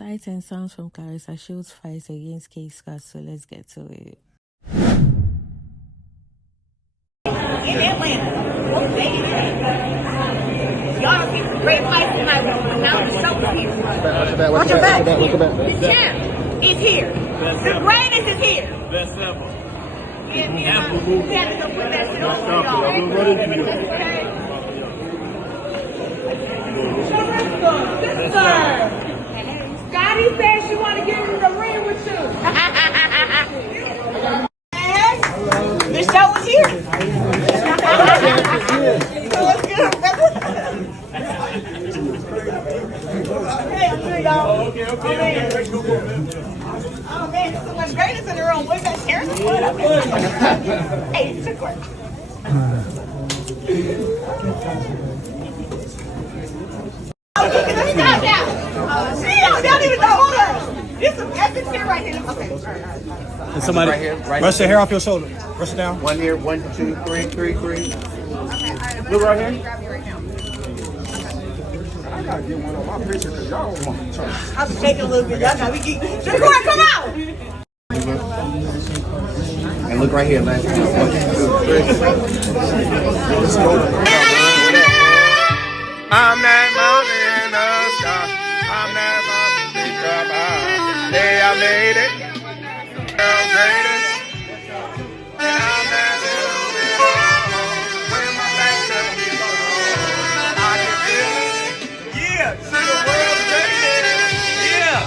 Sights and sounds from Claressa Shields' fight against Kaye, so let's get to it. In Atlanta. Y'all see some great fights tonight. Now the show's here. Watch your back. The champ is here. The greatest is here. Best ever. Yeah, we had to go put that shit on for y'all. Scotty said she want to get in the ring with you. The show is here. So it's good, brother. Hey, I'm good, y'all. Okay. Oh, man, there's so much greatness in the room. Where's that chair? Hey, it's a quick. Stop now. She don't even know. Hold on. This is some epic shit right here. Okay. All right. And somebody Right here, right brush the hair off your shoulder. Brush it down. One here, 1, 2, 3, 3, 3. Okay, all right. Look right here. Grab you right now. I gotta get one on my picture because y'all don't want to turn. I'm shaking a little bit. Y'all got me geek. Shakur, come out. And look right here, last 1, 2, 3. I'm that mountain in the sky. I'm that mountain in the sky. Hey, I made it. World greatest. And I'm that little bit old. When my back to me goes, I can feel it. Yeah, see the world greatest. Yeah.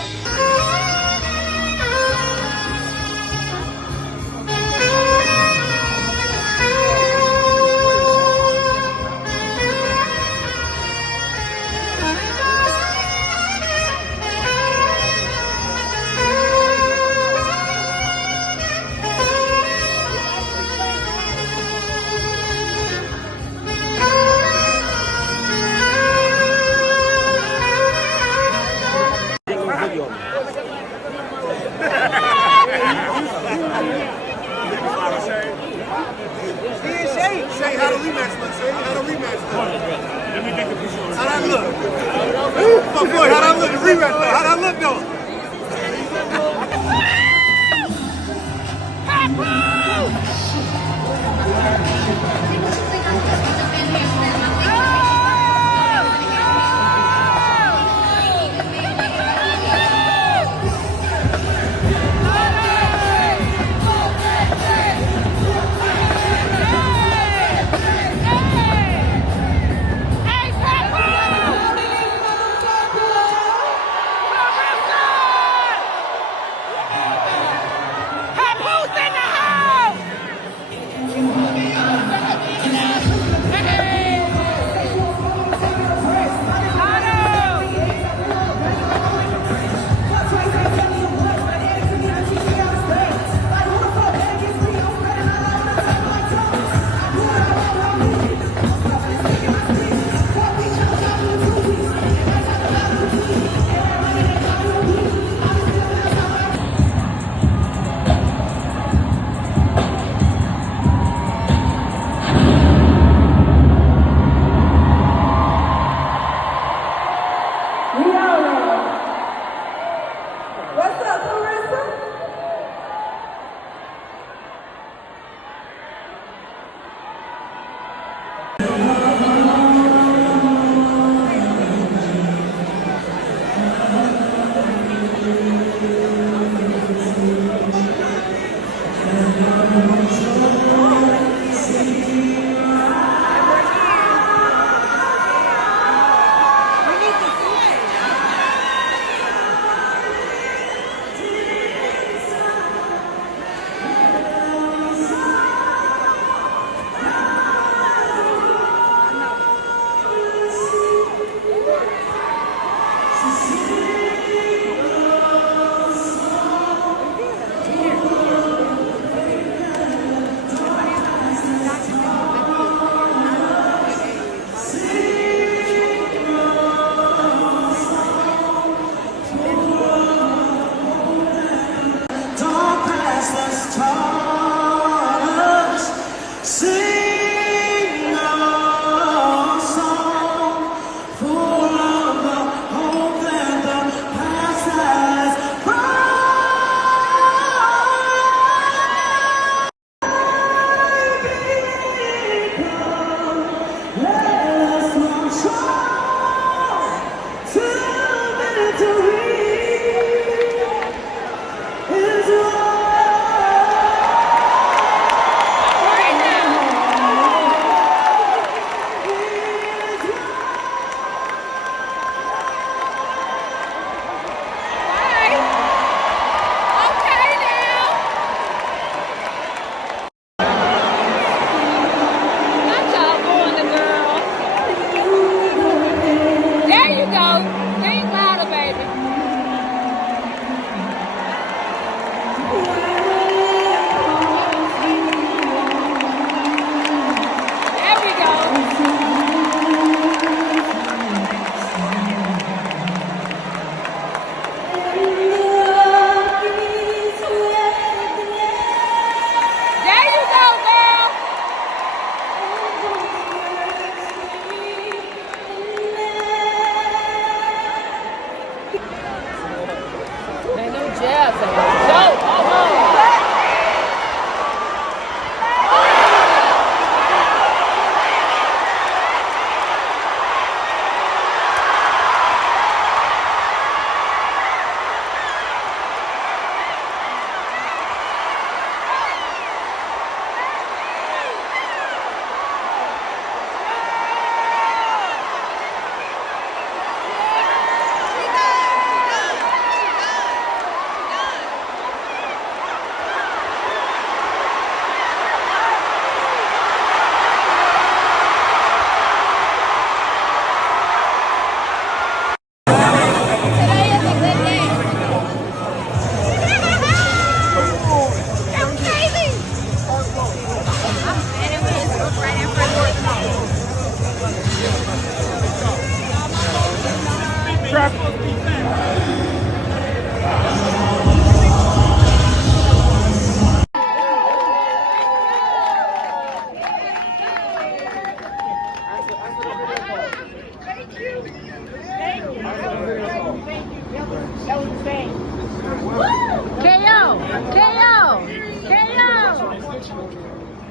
KO! KO! KO!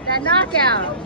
That knockout.